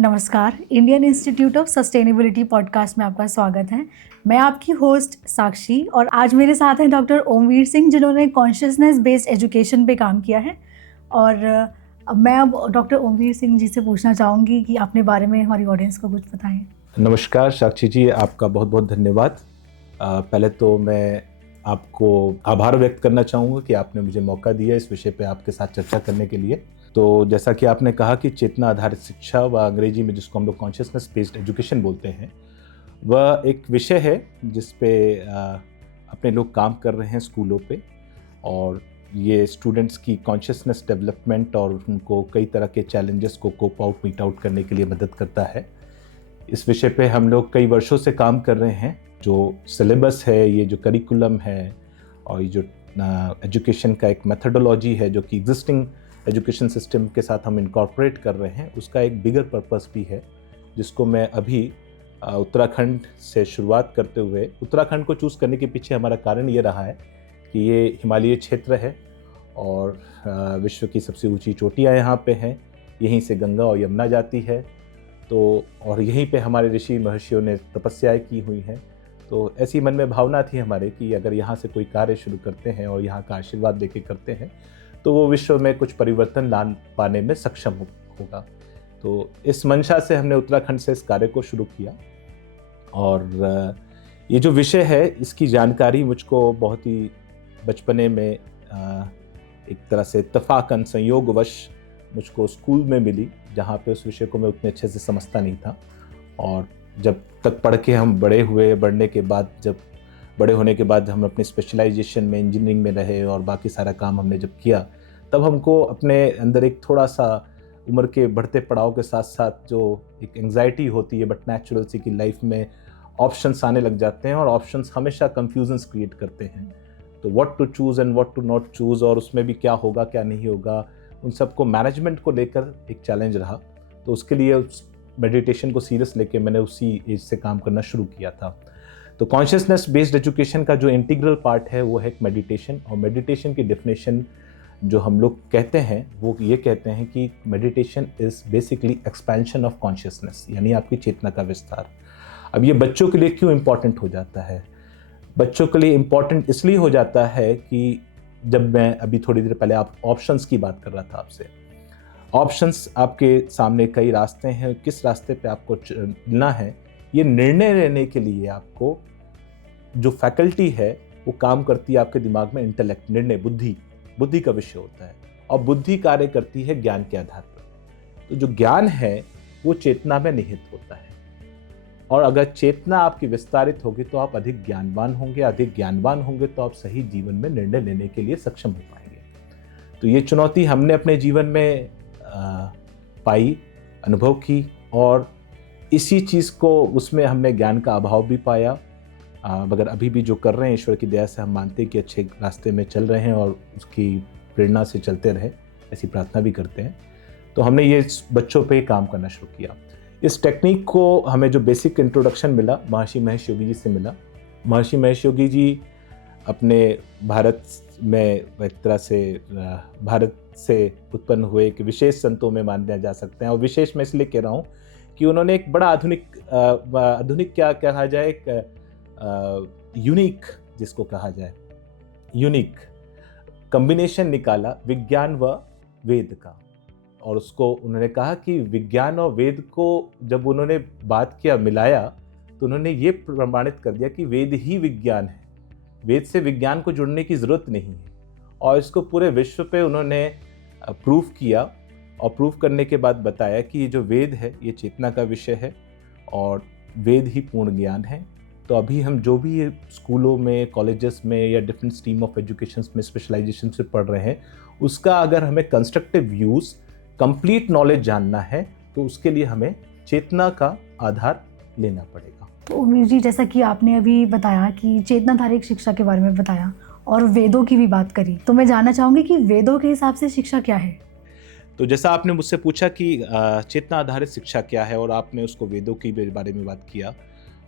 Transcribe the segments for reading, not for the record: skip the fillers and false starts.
नमस्कार, Indian institute of sustainability podcast में आपका स्वागत है। मैं आपकी होस्ट साक्षी और आज मेरे साथ हैं डॉक्टर ओमवीर सिंह, जिन्होंने कॉन्शियसनेस बेस्ड एजुकेशन पे काम किया है। और मैं अब डॉक्टर ओमवीर सिंह जी से पूछना चाहूँगी कि अपने बारे में हमारी ऑडियंस को कुछ बताएं। नमस्कार साक्षी जी, आपका बहुत बहुत धन्यवाद। पहले तो मैं आपको आभार व्यक्त करना चाहूँगा कि आपने मुझे मौका दिया इस विषय पे आपके साथ चर्चा करने के लिए। तो जैसा कि आपने कहा कि चेतना आधारित शिक्षा व अंग्रेजी में जिसको हम लोग कॉन्शियसनेस बेस्ड एजुकेशन बोलते हैं, वह एक विषय है जिस पे अपने लोग काम कर रहे हैं स्कूलों पे, और ये स्टूडेंट्स की कॉन्शियसनेस डेवलपमेंट और उनको कई तरह के चैलेंजेस को कोप आउट मीट आउट करने के लिए मदद करता है। इस विषय पे हम लोग कई वर्षों से काम कर रहे हैं। जो सिलेबस है, ये जो करिकुलम है और ये जो एजुकेशन का एक मेथडोलॉजी है जो कि एग्जिस्टिंग एजुकेशन सिस्टम के साथ हम इनकॉर्पोरेट कर रहे हैं, उसका एक बिगर पर्पस भी है, जिसको मैं अभी उत्तराखंड से शुरुआत करते हुए, उत्तराखंड को चूज़ करने के पीछे हमारा कारण ये रहा है कि ये हिमालयी क्षेत्र है और विश्व की सबसे ऊंची चोटियाँ यहाँ पे हैं। यहीं से गंगा और यमुना जाती है, तो और यहीं पे हमारे ऋषि महर्षियों ने तपस्याएं की हुई हैं। तो ऐसी मन में भावना थी हमारे कि अगर यहाँ से कोई कार्य शुरू करते हैं और यहाँ का आशीर्वाद देके करते हैं तो वो विश्व में कुछ परिवर्तन ला पाने में सक्षम होगा। तो इस मंशा से हमने उत्तराखंड से इस कार्य को शुरू किया। और ये जो विषय है, इसकी जानकारी मुझको बहुत ही बचपने में एक तरह से इत्तेफाकन संयोगवश मुझको स्कूल में मिली, जहाँ पे उस विषय को मैं उतने अच्छे से समझता नहीं था। और जब तक पढ़ के हम बड़े हुए, बढ़ने के बाद, जब बड़े होने के बाद हम अपने स्पेशलाइजेशन में इंजीनियरिंग में रहे और बाकी सारा काम हमने जब किया, तब हमको अपने अंदर एक थोड़ा सा उम्र के बढ़ते पड़ाव के साथ साथ जो एक एंग्जाइटी होती है बट नेचुरल सी कि लाइफ में ऑप्शंस आने लग जाते हैं और ऑप्शंस हमेशा कंफ्यूजन्स क्रिएट करते हैं। तो what to choose and what to not choose, और उसमें भी क्या होगा क्या नहीं होगा, उन सबको मैनेजमेंट को लेकर एक चैलेंज रहा। तो उसके लिए उस मेडिटेशन को सीरियस लेके मैंने उसी एज से काम करना शुरू किया था। तो कॉन्शियसनेस बेस्ड एजुकेशन का जो इंटीग्रल पार्ट है वो है एक मेडिटेशन। और मेडिटेशन की डेफिनेशन जो हम लोग कहते हैं वो ये कहते हैं कि meditation is basically expansion of consciousness, यानी आपकी चेतना का विस्तार। अब ये बच्चों के लिए क्यों इम्पॉर्टेंट हो जाता है? बच्चों के लिए इम्पॉर्टेंट इसलिए हो जाता है कि जब मैं अभी थोड़ी देर पहले आप ऑप्शंस की बात कर रहा था आपसे, ऑप्शंस आपके सामने कई रास्ते हैं, किस रास्ते पे आपको चलना है, ये निर्णय लेने के लिए आपको जो फैकल्टी है वो काम करती है आपके दिमाग में। इंटेलेक्ट, निर्णय, बुद्धि का विषय होता है, और बुद्धि कार्य करती है ज्ञान के आधार पर। तो जो ज्ञान है वो चेतना में निहित होता है, और अगर चेतना आपकी विस्तारित होगी तो आप अधिक ज्ञानवान होंगे, अधिक ज्ञानवान होंगे तो आप सही जीवन में निर्णय लेने के लिए सक्षम हो पाएंगे। तो ये चुनौती हमने अपने जीवन में पाई, अनुभव की, और इसी चीज़ को, उसमें हमने ज्ञान का अभाव भी पाया। मगर अभी भी जो कर रहे हैं, ईश्वर की दया से हम मानते हैं कि अच्छे रास्ते में चल रहे हैं और उसकी प्रेरणा से चलते रहे, ऐसी प्रार्थना भी करते हैं। तो हमने ये बच्चों पे काम करना शुरू किया। इस टेक्निक को हमें जो बेसिक इंट्रोडक्शन मिला महर्षि महेश योगी जी से मिला। महर्षि महेश योगी जी अपने भारत में एक तरह से भारत से उत्पन्न हुए एक विशेष संतों में माने जा सकते हैं। और विशेष मैं इसलिए कह रहा हूँ कि उन्होंने एक बड़ा आधुनिक क्या कहा जाए, एक यूनिक, जिसको कहा जाए यूनिक कॉम्बिनेशन निकाला विज्ञान व वेद का। और उसको उन्होंने कहा कि विज्ञान और वेद को जब उन्होंने बात किया, मिलाया, तो उन्होंने ये प्रमाणित कर दिया कि वेद ही विज्ञान है, वेद से विज्ञान को जुड़ने की ज़रूरत नहीं है। और इसको पूरे विश्व पे उन्होंने प्रूफ किया, और प्रूफ करने के बाद बताया कि ये जो वेद है ये चेतना का विषय है और वेद ही पूर्ण ज्ञान है। तो अभी हम जो भी स्कूलों में, कॉलेजेस में या डिफरेंट स्ट्रीम ऑफ एजुकेशन में स्पेशलाइजेशन से पढ़ रहे हैं, उसका अगर हमें कंस्ट्रक्टिव यूज़, कंप्लीट नॉलेज जानना है तो उसके लिए हमें चेतना का आधार लेना पड़ेगा। तो उमेश जी, जैसा कि आपने अभी बताया कि चेतनाधारित शिक्षा के बारे में बताया और वेदों की भी बात करी, तो मैं जानना चाहूँगी कि वेदों के हिसाब से शिक्षा क्या है? तो जैसा आपने मुझसे पूछा कि चेतना आधारित शिक्षा क्या है, और आपने उसको वेदों के बारे में बात किया,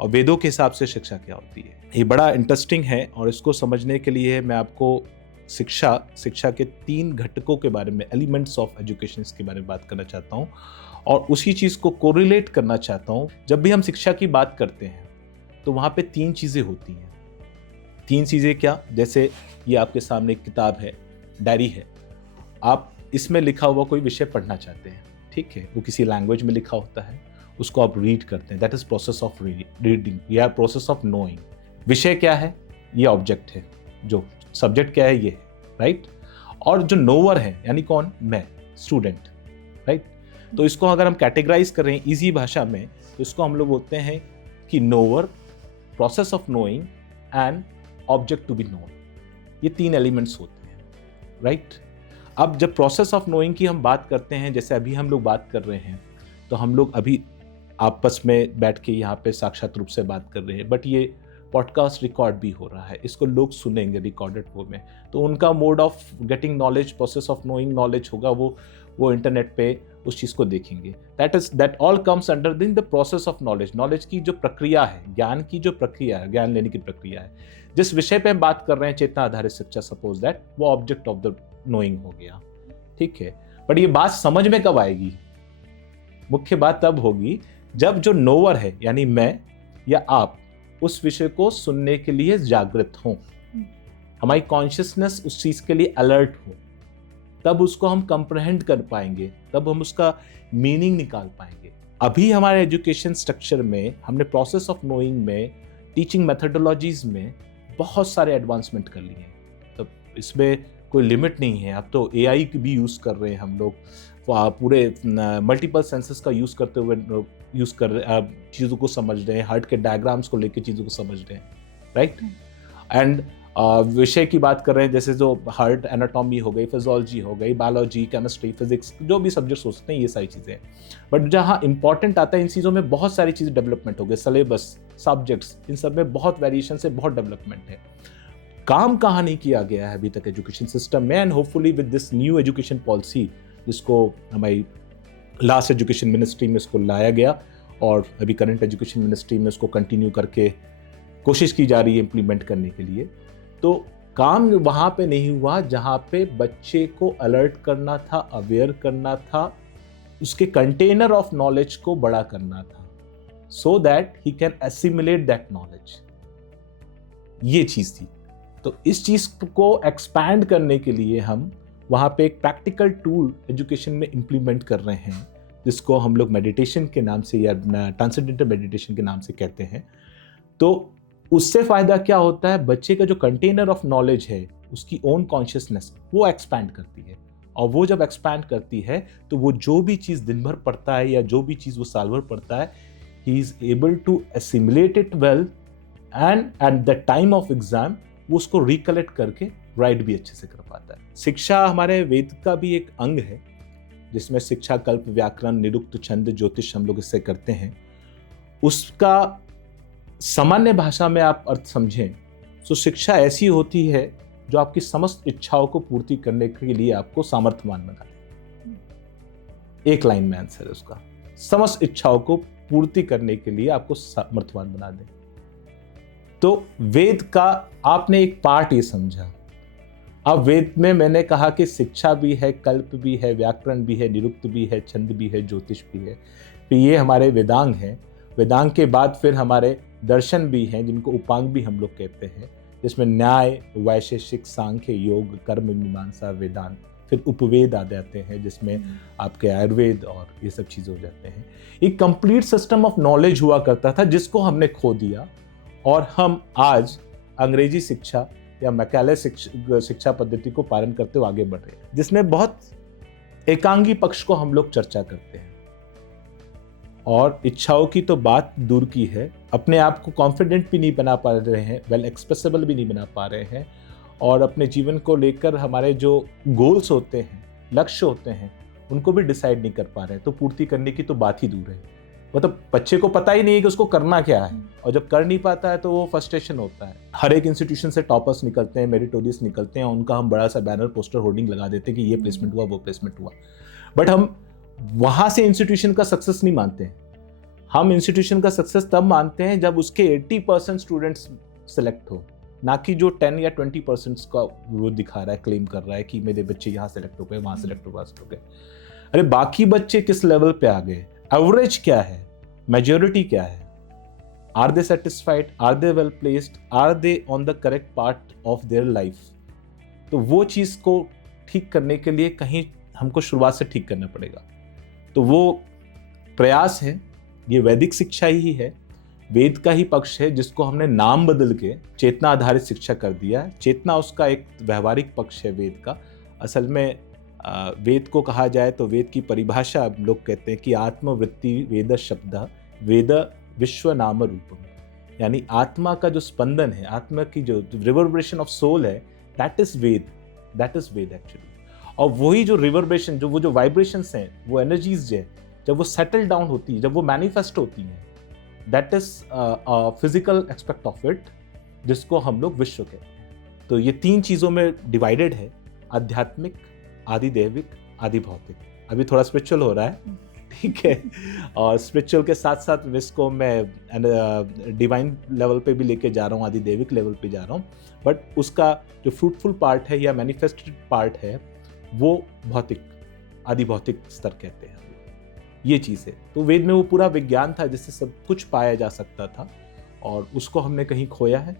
और वेदों के हिसाब से शिक्षा क्या होती है, ये बड़ा इंटरेस्टिंग है। और इसको समझने के लिए मैं आपको शिक्षा के 3 घटकों के बारे में, एलिमेंट्स ऑफ एजुकेशन के बारे में बात करना चाहता हूँ। और उसी चीज़ को कोरिलेट करना चाहता हूँ। जब भी हम शिक्षा की बात करते हैं तो वहाँ पे 3 चीज़ें होती हैं। 3 चीज़ें क्या? जैसे ये आपके सामने एक किताब है, डायरी है, आप इसमें लिखा हुआ कोई विषय पढ़ना चाहते हैं, ठीक है, वो किसी लैंग्वेज में लिखा होता है, उसको आप रीड करते हैं, that is process of reading या प्रोसेस ऑफ नोइंग। विषय क्या है? ये ऑब्जेक्ट है, जो सब्जेक्ट क्या है ये है, राइट? और जो नोवर है यानी कौन? मैं, स्टूडेंट, राइट? तो इसको अगर हम कैटेगराइज कर रहे हैं इजी भाषा में तो इसको हम लोग बोलते हैं कि knower, process of knowing and object to be known. ये 3 एलिमेंट्स होते हैं, राइट? अब जब प्रोसेस ऑफ नोइंग की हम बात करते हैं, जैसे अभी हम लोग बात कर रहे हैं, तो हम लोग अभी आपस में बैठ के यहाँ पे साक्षात रूप से बात कर रहे हैं, बट ये पॉडकास्ट रिकॉर्ड भी हो रहा है, इसको लोग सुनेंगे रिकॉर्डेड फॉर्म में, तो उनका mode of getting knowledge, process of knowing knowledge होगा, वो इंटरनेट पे उस चीज़ को देखेंगे। That all comes under the process of knowledge. Knowledge की जो प्रक्रिया है, ज्ञान की जो प्रक्रिया है, ज्ञान लेने की प्रक्रिया है, जिस विषय पे हम बात कर रहे हैं, चेतना आधारित शिक्षा, सपोज दैट वो ऑब्जेक्ट ऑफ द नोइंग हो गया, ठीक है। बट ये बात समझ में कब आएगी? मुख्य बात तब होगी जब जो नोवर है यानी मैं या आप उस विषय को सुनने के लिए जागृत हों, हमारी कॉन्शियसनेस उस चीज के लिए अलर्ट हो, तब उसको हम कंप्रहेंड कर पाएंगे, तब हम उसका मीनिंग निकाल पाएंगे। अभी हमारे एजुकेशन स्ट्रक्चर में हमने प्रोसेस ऑफ नोइंग में, टीचिंग मेथोडोलॉजीज में बहुत सारे एडवांसमेंट कर लिए हैं, तो इसमें कोई लिमिट नहीं है। अब तो एआई की भी यूज़ कर रहे हैं हम लोग, पूरे मल्टीपल सेंसेस का यूज़ करते हुए चीज़ों को समझ रहे हैं, हार्ट के डायग्राम्स को लेकर चीज़ों को समझ रहे हैं, राइट? एंड विषय की बात कर रहे हैं, जैसे जो हार्ट एनाटॉमी हो गई, फिजियोलॉजी हो गई, बायोलॉजी, केमिस्ट्री, फिजिक्स, जो भी सब्जेक्ट्स हो सकते हैं, ये सारी चीज़ें हैं। बट जहाँ इंपॉर्टेंट आता है, इन चीज़ों में बहुत सारी चीज़ें डेवलपमेंट हो गए, सिलेबस, सब्जेक्ट्स, इन सब में बहुत वेरिएशन से बहुत डेवलपमेंट है। काम कहाँ नहीं किया गया है अभी तक एजुकेशन सिस्टम में, and hopefully with this new education policy, जिसको हमारी लास्ट एजुकेशन मिनिस्ट्री में इसको लाया गया और अभी करंट एजुकेशन मिनिस्ट्री में इसको कंटिन्यू करके कोशिश की जा रही है इम्प्लीमेंट करने के लिए। तो काम वहाँ पे नहीं हुआ जहाँ पे बच्चे को अलर्ट करना था, अवेयर करना था, उसके कंटेनर ऑफ नॉलेज को बड़ा करना था, so that he can assimilate that knowledge. ये चीज़ थी। तो इस चीज़ को एक्सपैंड करने के लिए हम वहाँ पे एक प्रैक्टिकल टूल एजुकेशन में इम्प्लीमेंट कर रहे हैं, जिसको हम लोग मेडिटेशन के नाम से या ट्रांसेंडेंटल मेडिटेशन के नाम से कहते हैं। तो उससे फ़ायदा क्या होता है? बच्चे का जो कंटेनर ऑफ नॉलेज है, उसकी ओन कॉन्शियसनेस, वो एक्सपैंड करती है, और वो जब एक्सपैंड करती है तो वो जो भी चीज़ दिन भर पढ़ता है या जो भी चीज़ वो साल भर पढ़ता है, he is able to assimilate it well, and at the time of exam वो उसको रिकलेक्ट करके राइट भी अच्छे से कर पाता है। शिक्षा हमारे वेद का भी एक अंग है, जिसमें शिक्षा, कल्प, व्याकरण, निरुक्त, छंद, ज्योतिष हम लोग इससे करते हैं। उसका सामान्य भाषा में आप अर्थ समझें तो शिक्षा ऐसी होती है जो आपकी समस्त इच्छाओं को पूर्ति करने के लिए आपको सामर्थ्यवान बना दे। एक लाइन में आंसर है उसका, समस्त इच्छाओं को पूर्ति करने के लिए आपको सामर्थ्यवान बना दे। तो वेद का आपने एक पार्ट ये समझा। अब वेद में मैंने कहा कि शिक्षा भी है, कल्प भी है, व्याकरण भी है, निरुक्त भी है, छंद भी है, ज्योतिष भी है। तो ये हमारे वेदांग हैं। वेदांग के बाद फिर हमारे दर्शन भी हैं, जिनको उपांग भी हम लोग कहते हैं, जिसमें न्याय, वैशेषिक, सांख्य, योग, कर्म, मीमांसा, वेदांत, फिर उपवेद आ जाते हैं, जिसमें आपके आयुर्वेद और ये सब चीज़ें हो जाते हैं। एक कंप्लीट सिस्टम ऑफ नॉलेज हुआ करता था, जिसको हमने खो दिया, और हम आज अंग्रेजी शिक्षा या मैकाले शिक्षा पद्धति को पालन करते हुए आगे बढ़ रहे हैं, जिसमें बहुत एकांगी पक्ष को हम लोग चर्चा करते हैं। और इच्छाओं की तो बात दूर की है, अपने आप को कॉन्फिडेंट भी नहीं बना पा रहे हैं, वेल एक्सप्रेसिबल भी नहीं बना पा रहे हैं, और अपने जीवन को लेकर हमारे जो गोल्स होते हैं, लक्ष्य होते हैं, उनको भी डिसाइड नहीं कर पा रहे हैं। तो पूर्ति करने की तो बात ही दूर है। मतलब बच्चे को पता ही नहीं है कि उसको करना क्या है, और जब कर नहीं पाता है तो वो फ्रस्ट्रेशन होता है। हर एक इंस्टीट्यूशन से टॉपर्स निकलते हैं, मेरिटोरियस निकलते हैं, उनका हम बड़ा सा बैनर, पोस्टर, होर्डिंग लगा देते हैं कि ये प्लेसमेंट हुआ, वो प्लेसमेंट हुआ। बट हम वहाँ से इंस्टीट्यूशन का सक्सेस नहीं मानते हैं। हम इंस्टीट्यूशन का सक्सेस तब मानते हैं जब उसके 80% स्टूडेंट्स सेलेक्ट हो, ना कि जो 10 या 20% का वो दिखा रहा है, क्लेम कर रहा है कि मेरे बच्चे यहाँ सेलेक्ट हो गए, वहाँ सेलेक्ट हो गए। अरे बाकी बच्चे किस लेवल पे आ गए, एवरेज क्या है, मेजॉरिटी क्या है, are they satisfied, are they well placed, are they on the correct part of their life. तो वो चीज को ठीक करने के लिए कहीं हमको शुरुआत से ठीक करना पड़ेगा। तो वो प्रयास है, ये वैदिक शिक्षा ही है, वेद का ही पक्ष है, जिसको हमने नाम बदल के चेतना आधारित शिक्षा कर दिया है। चेतना उसका एक व्यवहारिक पक्ष है वेद का। असल में वेद को कहा जाए तो वेद की परिभाषा लोग कहते हैं कि आत्मवृत्ति वेद शब्द वेद विश्व नाम रूपम, यानी आत्मा का जो स्पंदन है, आत्मा की जो रिवर्बरेशन ऑफ सोल है, that is Veda, that is Veda actually. और वही जो रिवर्बरेशन, जो वो जो वाइब्रेशंस हैं, वो एनर्जीज है, जब वो सेटल डाउन होती है, जब वो मैनिफेस्ट होती हैं, that is physical aspect of it, जिसको हम लोग विश्व कहते हैं। तो ये 3 चीजों में डिवाइडेड है, आध्यात्मिक, आदिदैविक, आदि भौतिक। अभी थोड़ा स्पिरिचुअल हो रहा है, ठीक है, और स्पिरिचुअल के साथ साथ इसको मैं डिवाइन लेवल पे भी लेके जा रहा हूँ, आदिदैविक लेवल पे जा रहा हूँ, बट उसका जो फ्रूटफुल पार्ट है या मैनिफेस्टेड पार्ट है वो भौतिक, आदि भौतिक स्तर कहते हैं, ये चीज़ है। तो वेद में वो पूरा विज्ञान था जिससे सब कुछ पाया जा सकता था, और उसको हमने कहीं खोया है।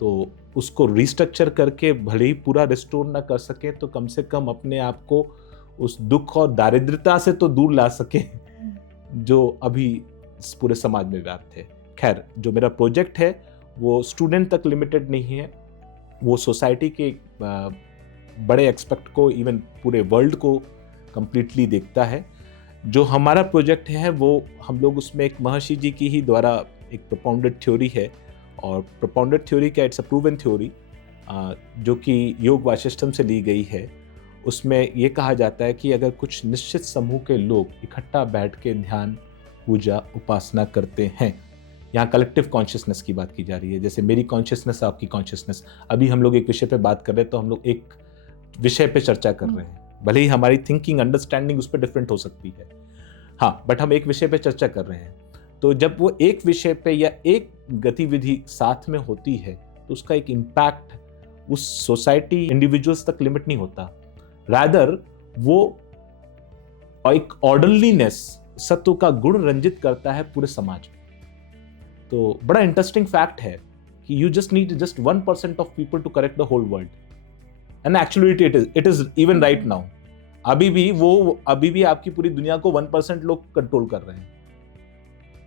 तो उसको रिस्ट्रक्चर करके भले ही पूरा रिस्टोर ना कर सके, तो कम से कम अपने आप को उस दुख और दारिद्रता से तो दूर ला सके जो अभी इस पूरे समाज में व्याप्त है। खैर, जो मेरा प्रोजेक्ट है वो स्टूडेंट तक लिमिटेड नहीं है, वो सोसाइटी के बड़े एक्सपेक्ट को, इवन पूरे वर्ल्ड को कंप्लीटली देखता है। जो हमारा प्रोजेक्ट है वो हम लोग उसमें एक महर्षि जी की ही द्वारा एक प्रोपाउंडेड थ्योरी है, और प्रोपाउंडेड थ्योरी का इट्स अ प्रूवन थ्योरी जो कि योग वाशिष्ठम से ली गई है। उसमें ये कहा जाता है कि अगर कुछ निश्चित समूह के लोग इकट्ठा बैठ के ध्यान, पूजा, उपासना करते हैं, यहाँ कलेक्टिव कॉन्शियसनेस की बात की जा रही है, जैसे मेरी कॉन्शियसनेस, आपकी कॉन्शियसनेस, अभी हम लोग एक विषय पे बात कर रहे हैं तो हम लोग एक विषय पे चर्चा कर रहे हैं, भले ही हमारी थिंकिंग, अंडरस्टैंडिंग उस पर डिफरेंट हो सकती है, हाँ, बट हम एक विषय पे चर्चा कर रहे हैं। तो जब वो एक विषय पे या एक गतिविधि साथ में होती है तो उसका एक इम्पैक्ट उस सोसाइटी, इंडिविजुअल्स तक लिमिट नहीं होता, रादर वो एक ऑर्डरलीनेस, सत्व का गुण रंजित करता है पूरे समाज में। तो बड़ा इंटरेस्टिंग फैक्ट है कि you just need just 1% of people to correct the whole world, and actually it is even right now. अभी भी आपकी पूरी दुनिया को 1% लोग कंट्रोल कर रहे हैं,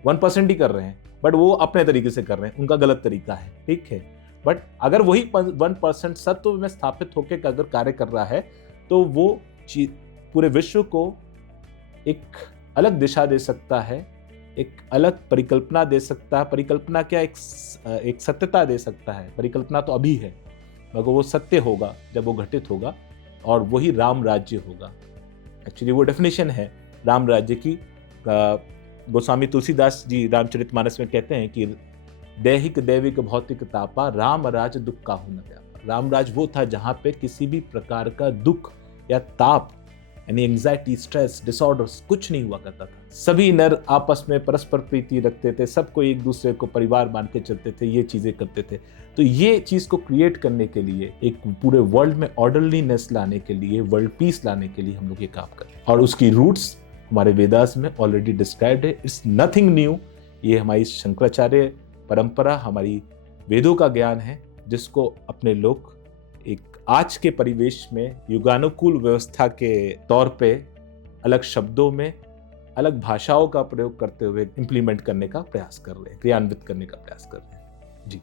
1% ही कर रहे हैं, बट वो अपने तरीके से कर रहे हैं, उनका गलत तरीका है, ठीक है। बट अगर वही 1% सत्व में स्थापित होकर अगर कार्य कर रहा है तो वो पूरे विश्व को एक अलग दिशा दे सकता है, एक अलग परिकल्पना दे सकता है। परिकल्पना क्या, एक सत्यता दे सकता है। परिकल्पना तो अभी है, मगर वो सत्य होगा जब वो घटित होगा, और वही राम राज्य होगा। एक्चुअली वो डेफिनेशन है राम राज्य की। गोस्वामी तुलसीदास जी रामचरितमानस में कहते हैं कि दैहिक दैविक भौतिक तापा, राम राज दुख काहू न व्यापा। राम राज वो था जहां पे किसी भी प्रकार का दुख या ताप, यानी एंजाइटी, स्ट्रेस, डिसऑर्डर्स कुछ नहीं हुआ करता था। सभी नर आपस में परस्पर प्रीति रखते थे, सबको एक दूसरे को परिवार मान के चलते थे, ये चीजें करते थे। तो ये चीज को क्रिएट करने के लिए, एक पूरे वर्ल्ड में ऑर्डरलीनेस लाने के लिए, वर्ल्ड पीस लाने के लिए हम लोग ये काम करें, और उसकी रूट्स हमारे वेदास में ऑलरेडी डिस्क्राइब्ड है। इट्स नथिंग न्यू, ये हमारी शंकराचार्य परंपरा, हमारी वेदों का ज्ञान है, जिसको अपने लोग एक आज के परिवेश में युगानुकूल व्यवस्था के तौर पे अलग शब्दों में, अलग भाषाओं का प्रयोग करते हुए इम्प्लीमेंट करने का प्रयास कर रहे हैं, क्रियान्वित करने का प्रयास कर रहे हैं। जी।